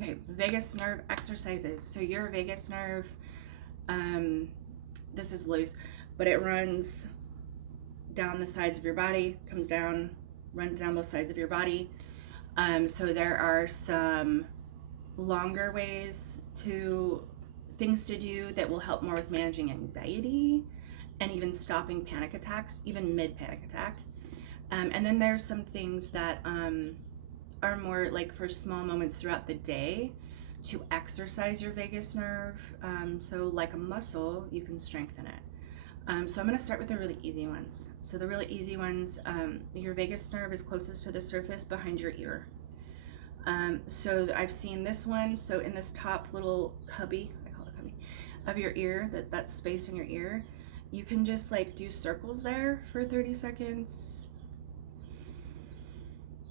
Okay, vagus nerve exercises. So your vagus nerve, this is loose, but it runs down the sides of your body, comes down, runs down both sides of your body. So there are some longer ways to things to do that will help more with managing anxiety and even stopping panic attacks, even mid panic attack. And then there's some things that are more like for small moments throughout the day to exercise your vagus nerve. So, like a muscle, you can strengthen it. So I'm going to start with the really easy ones. So the really easy ones, your vagus nerve is closest to the surface behind your ear. So I've seen this one. So in this top little cubby, I call it a cubby, of your ear, that space in your ear, you can just like do circles there for 30 seconds.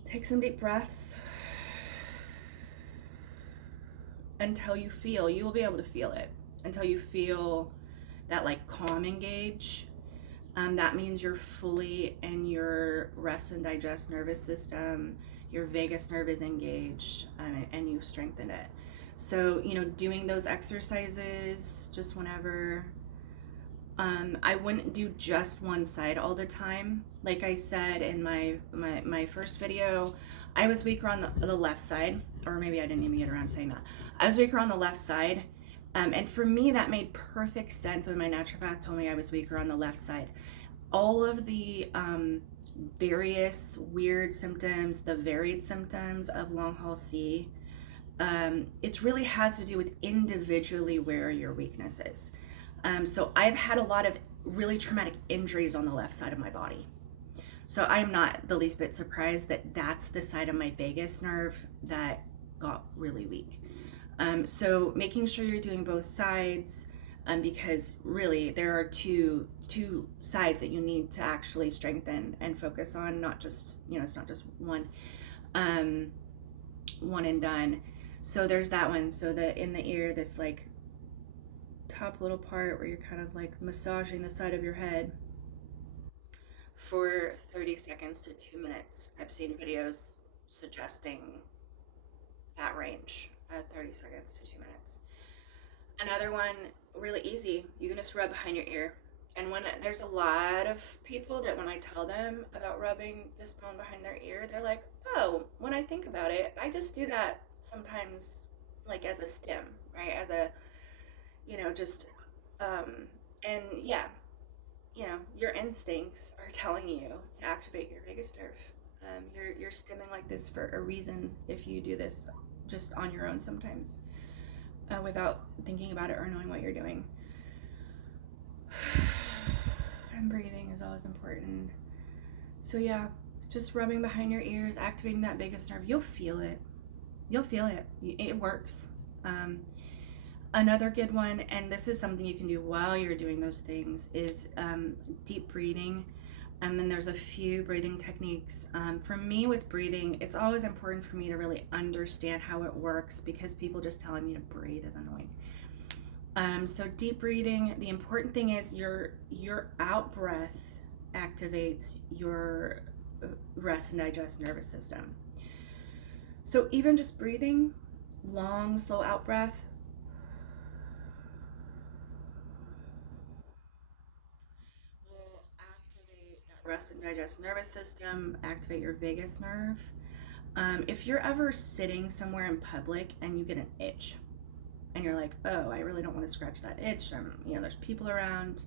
Take some deep breaths until you will be able to feel it, until you feel that like calm engage. That means you're fully in your rest and digest nervous system. Your vagus nerve is engaged, and you've strengthened it. So, doing those exercises just whenever. I wouldn't do just one side all the time. Like I said in my first video, I was weaker on the left side, or maybe I didn't even get around to saying that. I was weaker on the left side. And for me, that made perfect sense when my naturopath told me I was weaker on the left side. All of the various weird symptoms, the varied symptoms of long haul C, it really has to do with individually where your weakness is. So I've had a lot of really traumatic injuries on the left side of my body. So I'm not the least bit surprised that that's the side of my vagus nerve that got really weak. So making sure you're doing both sides, because really there are two sides that you need to actually strengthen and focus on, not just, it's not just one and done. So there's that one. So the in the ear, this like top little part where you're kind of like massaging the side of your head for 30 seconds to 2 minutes. I've seen videos suggesting that range, 30 seconds to 2 minutes. Another one, really easy, you can just rub behind your ear. And when there's a lot of people that when I tell them about rubbing this bone behind their ear, they're like, oh, when I think about it, I just do that sometimes like as a stim, right? As a, just, and yeah, your instincts are telling you to activate your vagus nerve. You're stimming like this for a reason if you do this just on your own sometimes, without thinking about it or knowing what you're doing. And breathing is always important. So yeah, just rubbing behind your ears, activating that vagus nerve. You'll feel it. It works. Another good one, and this is something you can do while you're doing those things, is deep breathing. And there's a few breathing techniques. For me with breathing, it's always important for me to really understand how it works, because people just telling me to breathe is annoying. So deep breathing, the important thing is your out breath activates your rest and digest nervous system. So even just breathing, long, slow out breath, will activate that rest and digest nervous system, activate your vagus nerve. If you're ever sitting somewhere in public and you get an itch, and you're like, oh, I really don't want to scratch that itch, there's people around,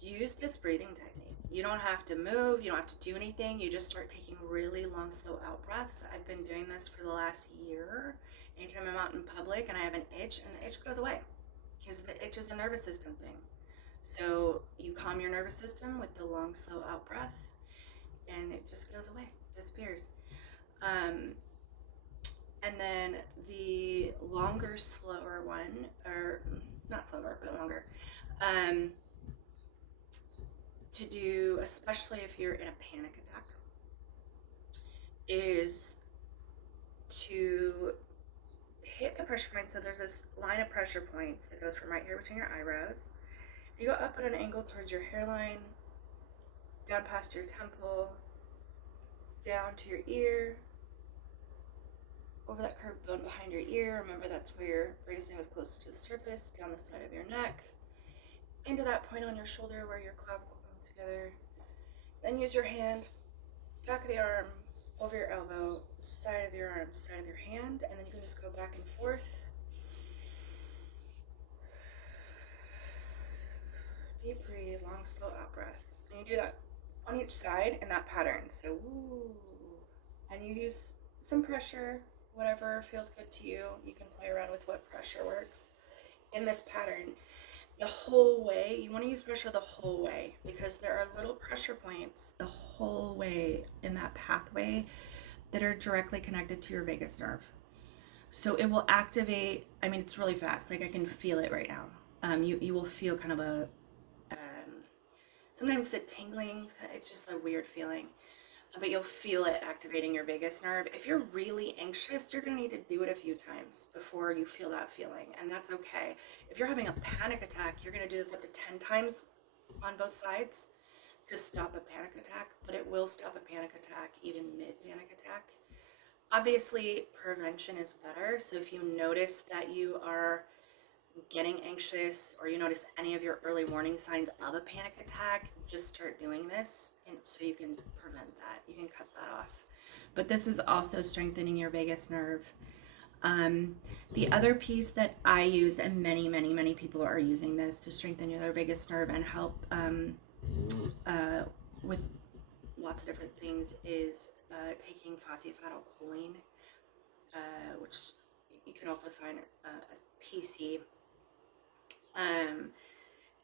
use this breathing technique. You don't have to move, you don't have to do anything. You just start taking really long, slow out breaths. I've been doing this for the last year. Anytime I'm out in public and I have an itch, and the itch goes away, because the itch is a nervous system thing. So you calm your nervous system with the long, slow out breath, and it just goes away, disappears. And then the longer, slower one, or not slower, but longer, to do, especially if you're in a panic attack, is to hit the pressure point. So there's this line of pressure points that goes from right here between your eyebrows. You go up at an angle towards your hairline, down past your temple, down to your ear, over that curved bone behind your ear. Remember, that's where your bracing is closest to the surface, down the side of your neck, into that point on your shoulder where your clavicle comes together. Then use your hand, back of the arm, over your elbow, side of your arm, side of your hand, and then you can just go back and forth. Deep breathe, long, slow out breath. And you do that on each side in that pattern. So, woo. And you use some pressure, whatever feels good to you. You can play around with what pressure works in this pattern. The whole way, you want to use pressure the whole way, because there are little pressure points the whole way in that pathway that are directly connected to your vagus nerve. So it will activate, I mean, it's really fast. Like I can feel it right now. You will feel kind of a, sometimes it's a tingling, it's just a weird feeling. But you'll feel it activating your vagus nerve. If you're really anxious, you're going to need to do it a few times before you feel that feeling, and that's okay. If you're having a panic attack, you're going to do this up to 10 times on both sides to stop a panic attack, but it will stop a panic attack even mid-panic attack. Obviously, prevention is better, so if you notice that you are getting anxious or you notice any of your early warning signs of a panic attack, just start doing this, and so you can prevent that. You can cut that off. But this is also strengthening your vagus nerve. The other piece that I use, and many people are using this to strengthen their vagus nerve and help with lots of different things, is taking phosphatidylcholine, which you can also find as PC.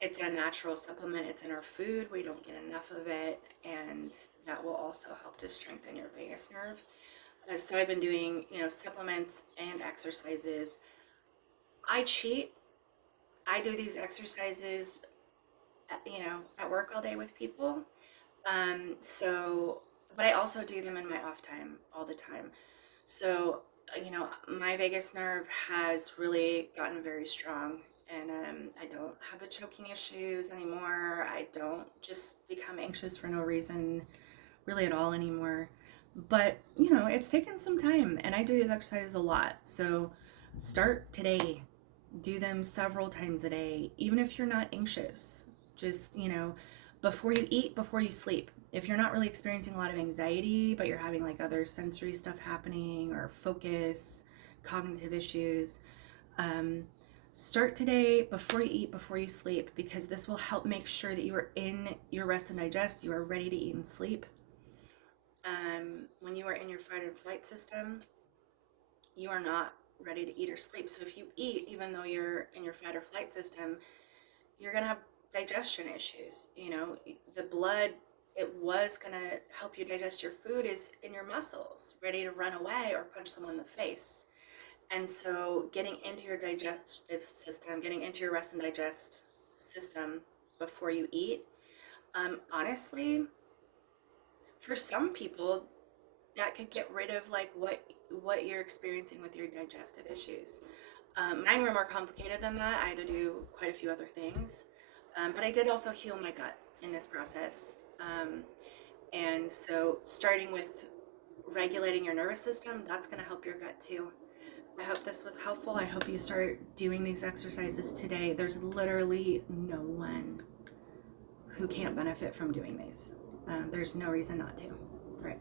It's a natural supplement. It's in our food. We don't get enough of it, and that will also help to strengthen your vagus nerve. So I've been doing, supplements and exercises. I cheat. I do these exercises, at work all day with people. But I also do them in my off time all the time. So, my vagus nerve has really gotten very strong, and I don't have the choking issues anymore. I don't just become anxious for no reason really at all anymore. But, it's taken some time, and I do these exercises a lot. So start today. Do them several times a day, even if you're not anxious. Just, before you eat, before you sleep. If you're not really experiencing a lot of anxiety, but you're having like other sensory stuff happening, or focus, cognitive issues, start today before you eat, before you sleep, because this will help make sure that you are in your rest and digest. You are ready to eat and sleep. When you are in your fight or flight system, you are not ready to eat or sleep. So if you eat, even though you're in your fight or flight system, you're going to have digestion issues. The blood, it was going to help you digest your food, is in your muscles, ready to run away or punch someone in the face. And so getting into your digestive system, getting into your rest and digest system before you eat, honestly, for some people, that could get rid of like what you're experiencing with your digestive issues. Mine were more complicated than that. I had to do quite a few other things, but I did also heal my gut in this process. And so starting with regulating your nervous system, that's going to help your gut too. I hope this was helpful. I hope you start doing these exercises today. There's literally no one who can't benefit from doing these. There's no reason not to. Right.